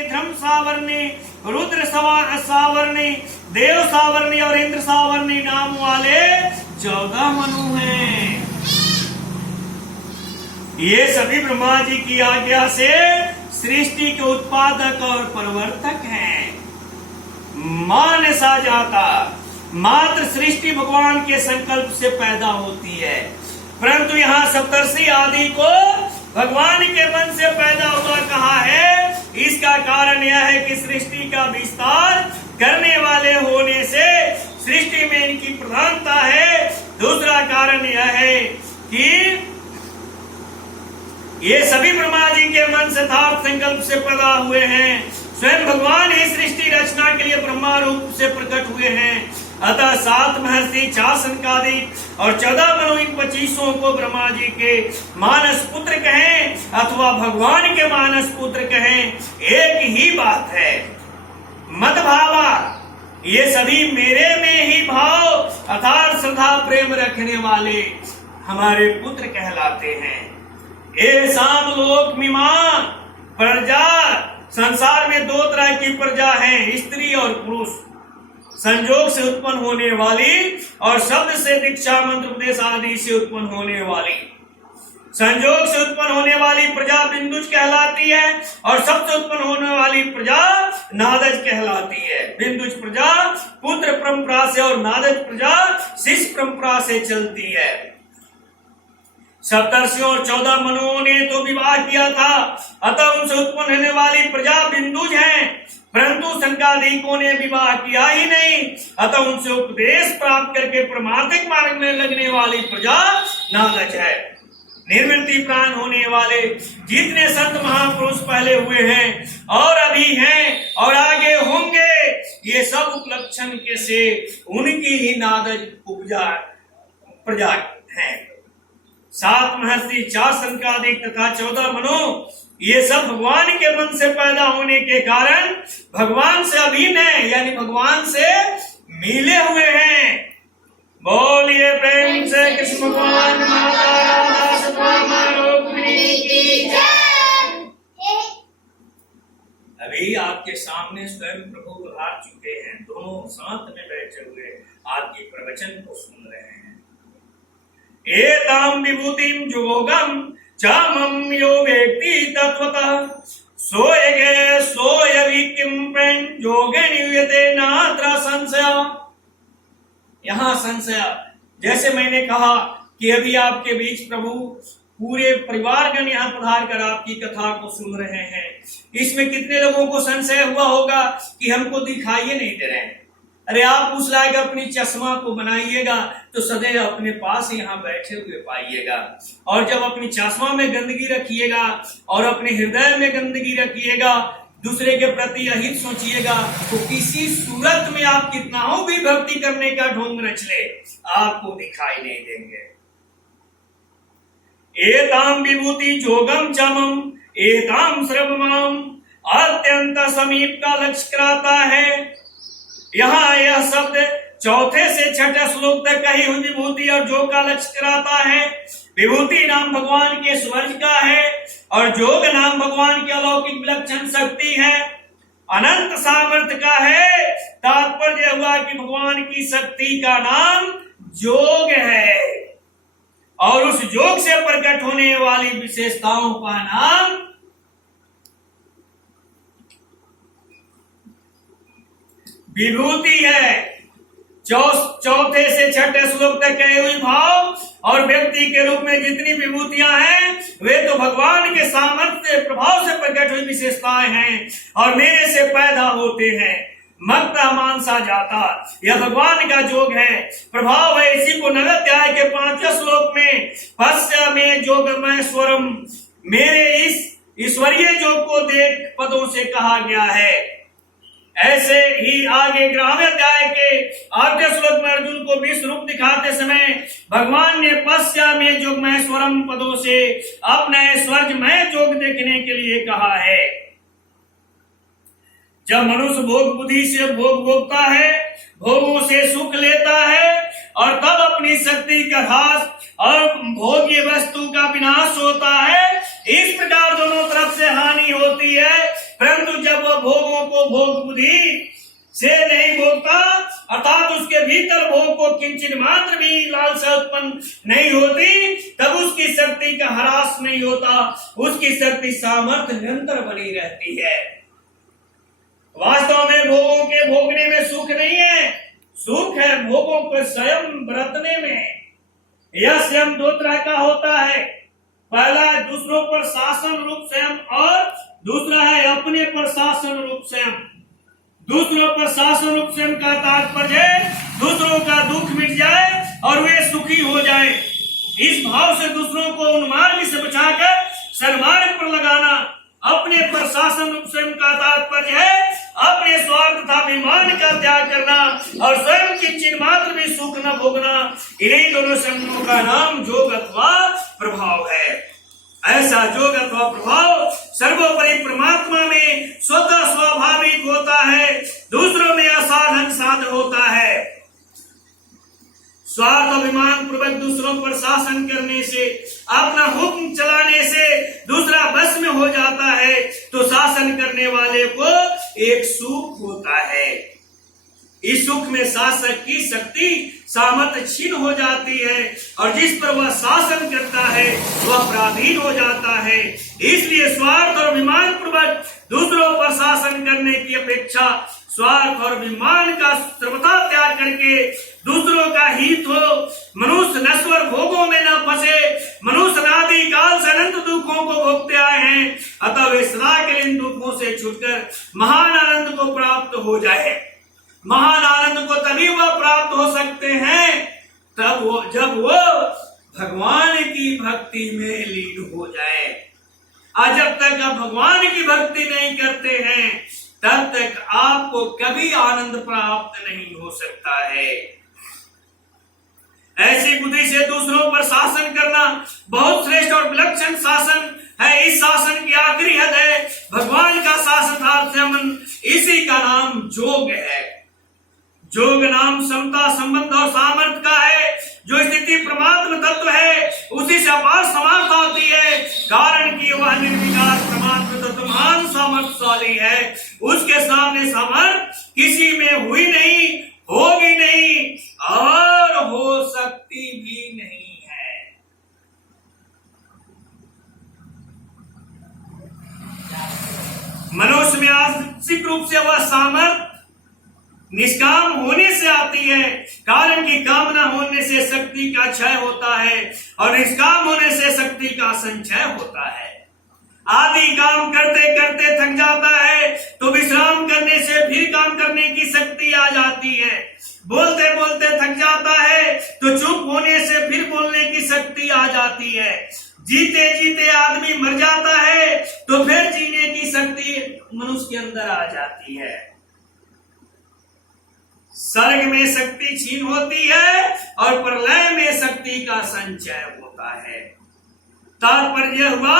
धर्म सावर्णी, रुद्र सावर्णी, देव सावर्णी और इंद्र सावर्णी नाम वाले 14 मनु हैं। ये सभी ब्रह्मा जी की आज्ञा से सृष्टि के उत्पादक और प्रवर्तक हैं। मानसा जाता, मात्र सृष्टि भगवान के संकल्प से पैदा होती है, परंतु यहाँ सप्तर्षि आदि को भगवान के मन से पैदा हुआ कहा है। इसका कारण यह है कि सृष्टि का विस्तार करने वाले होने से सृष्टि में इनकी प्रधानता है। दूसरा कारण यह है कि ये सभी ब्रह्मा जी के मन से यथार्थ संकल्प से पैदा हुए हैं। स्वयं भगवान ही सृष्टि रचना के लिए ब्रह्मा रूप से प्रकट हुए हैं। अतः 7 महर्षि, 4 सनकादिक और 14 मनु, इन 25 को ब्रह्मा जी के मानस पुत्र कहें अथवा भगवान के मानस पुत्र कहें, एक ही बात है। मत भावा, ये सभी मेरे में ही भाव अर्थात श्रद्धा प्रेम रखने वाले हमारे पुत्र कहलाते हैं। ऐसाम लोक मिमां प्रजा, संसार में 2 तरह की प्रजा है, स्त्री और पुरुष। संजोग से उत्पन्न होने वाली और शब्द से दीक्षा मंत्र उपदेश आदि से उत्पन्न होने वाली। संजोग से उत्पन्न होने वाली प्रजा बिंदुज कहलाती है और शब्द से उत्पन्न होने वाली प्रजा नादज कहलाती है। बिंदुज प्रजा पुत्र परंपरा से और नादज प्रजा शिष्य परंपरा से चलती है। सप्तर्षियों और 14 मनुओं ने तो विवाह किया था, अतः उनसे उत्पन्न होने वाली प्रजा बिंदुज है, परंतु संकादिकों ने विवाह किया ही नहीं, अतः उनसे उपदेश प्राप्त करके परमार्थिक मार्ग में लगने वाली प्रजा नादज है। निर्वृत्ति प्राण होने वाले जितने संत महापुरुष पहले हुए हैं और अभी हैं और आगे होंगे, ये सब उपलक्षण के से उनकी ही नादज उपजा प्रजा है। 7 महर्षि, 4 सनकादिक तथा 14 मनु, ये सब भगवान के मन से पैदा होने के कारण भगवान से अभिन्न है, यानी भगवान से मिले हुए हैं। बोलिए प्रेम से कृष्ण भगवान माता राधा सुदामा रुक्मिणी की जय। अभी आपके सामने स्वयं प्रभु पधार चुके हैं, दोनों साथ में बैठे हुए आपके प्रवचन को सुन रहे हैं। एताम विभूतिम जोगम चामम यो वेत्ति तत्वतः सोयगे सोयवि किम प्रेम योगे नियते नात्र संशय। यहाँ संशय, जैसे मैंने कहा कि अभी आपके बीच प्रभु पूरे परिवारगण यहाँ पधार कर आपकी कथा को सुन रहे हैं। इसमें कितने लोगों को संशय हुआ होगा कि हमको दिखाई नहीं दे रहे हैं। अरे आप उस लायक अपनी चश्मा को बनाइएगा तो सदैव अपने पास यहाँ बैठे हुए पाइएगा, और जब अपनी चश्मा में गंदगी रखिएगा और अपने हृदय में गंदगी रखिएगा, दूसरे के प्रति अहित सोचिएगा, तो किसी सूरत में आप कितना हो भी भक्ति करने का ढोंग रच ले, आपको दिखाई नहीं देंगे। एताम विभूति जोगम चमम एताम श्रवमाम, अत्यंत समीप का लक्ष्य कराता है। यहाँ यह शब्द 4 से 6 श्लोक तक कही हुई विभूति और जोग का लक्ष्य कराता है। विभूति नाम भगवान के स्वर्ग का है और जोग नाम भगवान की अलौकिक विलक्षण शक्ति है, अनंत सामर्थ्य का है। तात्पर्य हुआ कि भगवान की शक्ति का नाम जोग है और उस जोग से प्रकट होने वाली विशेषताओं का नाम विभूति है। 4 से 6 श्लोक तक कहे हुए भाव और व्यक्ति के रूप में जितनी विभूतियां हैं वे तो भगवान के सामर्थ्य प्रभाव से प्रकट हुई विशेषताएं हैं और मेरे से पैदा होते हैं। मग्न मानसा जाता, यह भगवान का जोग है, प्रभाव है। इसी को 9वें अध्याय के 5वें श्लोक में पश्य में जोगमय स्वरम, मेरे इस ईश्वरीय जोग को देख पदों से कहा गया है। ऐसे ही आगे 11वें अध्याय के 8वें श्लोक में अर्जुन को विश्व रूप दिखाते समय भगवान ने पश्यामि जोगमय स्वरम पदों से अपने स्वर्गमय जोग देखने के लिए कहा है। जब मनुष्य भोग बुद्धि से भोग भोगता है, भोगों से सुख लेता है और तब अपनी शक्ति का ह्रास और भोग्य वस्तु का विनाश होता है। इस प्रकार दोनों तरफ से हानि होती है, परंतु जब वो वह भोगों को भोग बुद्धि से नहीं भोगता, अर्थात उसके भीतर भोग को किंचित मात्र भी लालसा उत्पन्न नहीं होती, तब उसकी शक्ति का ह्रास नहीं होता, उसकी शक्ति सामर्थ्य निरंतर बनी रहती है। वास्तव में भोगों के भोगने में सुख नहीं है, सुख है भोगों को स्वयं बरतने में। यह स्वयं दो तरह का होता है, पहला है दूसरों पर शासन रूप स्वयं और दूसरा है अपने पर शासन रूप स्वयं। दूसरों पर शासन रूप स्वयं का तात्पर्य है दूसरों का दुख मिट जाए और वे सुखी हो जाए। इस भाव से दूसरों को उन्मार्ग से बचाकर सन्मार्ग पर लगाना। अपने पर शासन रूप स्वयं का तात्पर्य है अपने स्वार्थ तथा अभिमान का त्याग करना और स्वयं किंचित मात्र भी सुख न भोगना। इन्हीं दोनों शब्दों का नाम योग अथवा प्रभाव है। ऐसा योग अथवा प्रभाव सर्वोपरि परमात्मा में स्वतः स्वाभाविक होता है, दूसरों में असाधन साध होता है। स्वार्थ अभिमान पूर्वक दूसरों पर शासन करने से, अपना हुक्म चलाने से दूसरा बस में हो जाता है, तो शासन करने वाले को एक सुख होता है। इस सुख में शासक की शक्ति सामर्थ्य क्षीण हो जाती है और जिस पर वह शासन करता है वह पराधीन हो जाता है। इसलिए स्वार्थ और अभिमान पूर्वक दूसरों पर शासन करने की अपेक्षा स्वार्थ और अभिमान का सर्वथा त्याग करके दूसरों का हित हो, मनुष्य नश्वर भोगों में न फंसे, मनुष्य अनादि काल से अनंत दुखों को भोगते आए हैं, अतः वे सदा के इन दुखों से छूटकर महान आनंद को प्राप्त हो जाए। महान आनंद को तभी वह प्राप्त हो सकते हैं जब वो भगवान की भक्ति में लीन हो जाए। और जब तक आप भगवान की भक्ति नहीं करते हैं तब तक आपको कभी आनंद प्राप्त नहीं हो सकता है। ऐसी बुद्धि से दूसरों पर शासन करना बहुत श्रेष्ठ और विलक्षण शासन है। इस शासन की आखिरी हद है भगवान का शासन। इसी का नाम योग है। योग नाम समता, संबंध और सामर्थ्य का है। जो स्थिति परमात्मा तत्व है उसी से अपार समानता होती है, कारण कि वह निर्विकार परमात्मा तत्व महान सामर्थ्यशाली है। उसके सामने सामर्थ्य किसी में हुई नहीं, होगी नहीं और हो सकती भी नहीं है। मनुष्य में आंशिक रूप से वह सामर्थ्य निष्काम होने से आती है, कारण की कामना होने से शक्ति का क्षय होता है और निष्काम होने से शक्ति का संचय होता है। आदि काम करते करते थक जाता है तो विश्राम करने से फिर काम करने की शक्ति आ जाती है। बोलते बोलते थक जाता है तो चुप होने से फिर बोलने की शक्ति आ जाती है। जीते जीते आदमी मर जाता है तो फिर जीने की शक्ति मनुष्य के अंदर आ जाती है। सर्ग में शक्ति क्षीण होती है और प्रलय में शक्ति का संचय होता है। तात्पर्य हुआ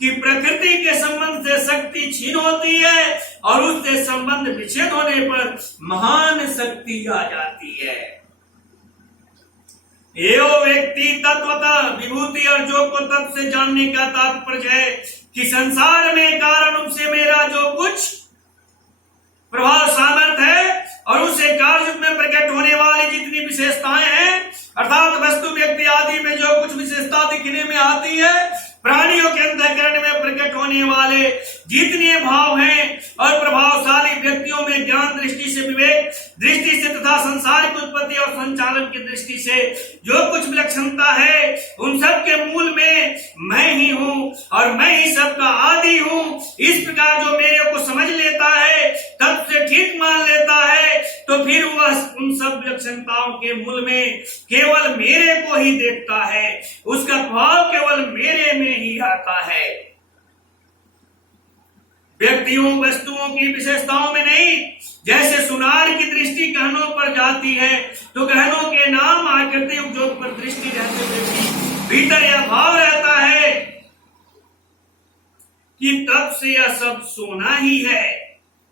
कि प्रकृति के संबंध से शक्ति क्षीण होती है और उससे संबंध विच्छेद होने पर महान शक्ति आ जाती है। एवं व्यक्ति तत्वतः विभूति और योग को तत्व से जानने का तात्पर्य है कि संसार में कारण रूप से मेरा जो कुछ प्रभाव सामर्थ्य है और उससे कार्य में प्रकट होने वाली जितनी विशेषताएं हैं, अर्थात वस्तु व्यक्ति आदि में जो कुछ विशेषता दिखने में आती है, प्राणियों के अंतःकरण में प्रकट होने वाले जितने भाव हैं और प्रभावशाली व्यक्तियों में ज्ञान दृष्टि से, विवेक दृष्टि से तथा संसार की उत्पत्ति और संचालन की दृष्टि से जो कुछ विलक्षणता है, उन सब के मूल में मैं ही हूँ और मैं ही सबका आदि हूँ। इस प्रकार जो मेरे को समझ लेता है, तब से ठीक मान लेता है, तो फिर वह उन सब विलक्षणताओं के मूल में केवल मेरे को ही देखता है, उसका भाव केवल मेरे में ही आता है। व्यक्तियों वस्तुओं की विशेषताओं में नहीं। जैसे सुनार की दृष्टि गहनों पर जाती है तो गहनों के नाम आकृति उपयोग पर दृष्टि रहते हुए भीतर यह भाव रहता है कि तब से यह सब सोना ही है।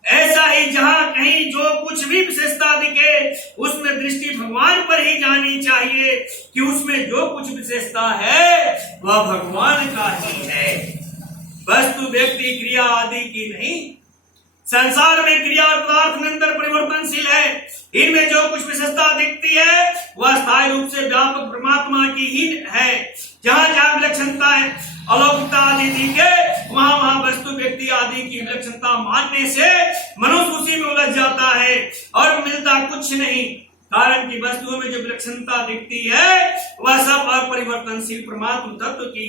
ऐसा ही जहां कहीं जो कुछ भी विशेषता दिखे उसमें दृष्टि भगवान पर ही जानी चाहिए कि उसमें जो कुछ विशेषता है वह भगवान का ही है, वस्तु व्यक्ति क्रिया आदि की नहीं। संसार में क्रिया और पदार्थ निरंतर परिवर्तनशील है। इनमें जो कुछ विशेषता दिखती है वह स्थायी रूप से व्यापक परमात्मा की ही है। जहाँ जहाँ विलक्षणता है, अलौकिकता आदि दिखे, वहाँ वहाँ वस्तु व्यक्ति आदि की विलक्षणता मानने से मनुष्य उसी में उलझ जाता है और मिलता कुछ नहीं। कारण की वस्तुओं में जो विलक्षणता दिखती है वह सब अपरिवर्तनशील परमात्म तत्व की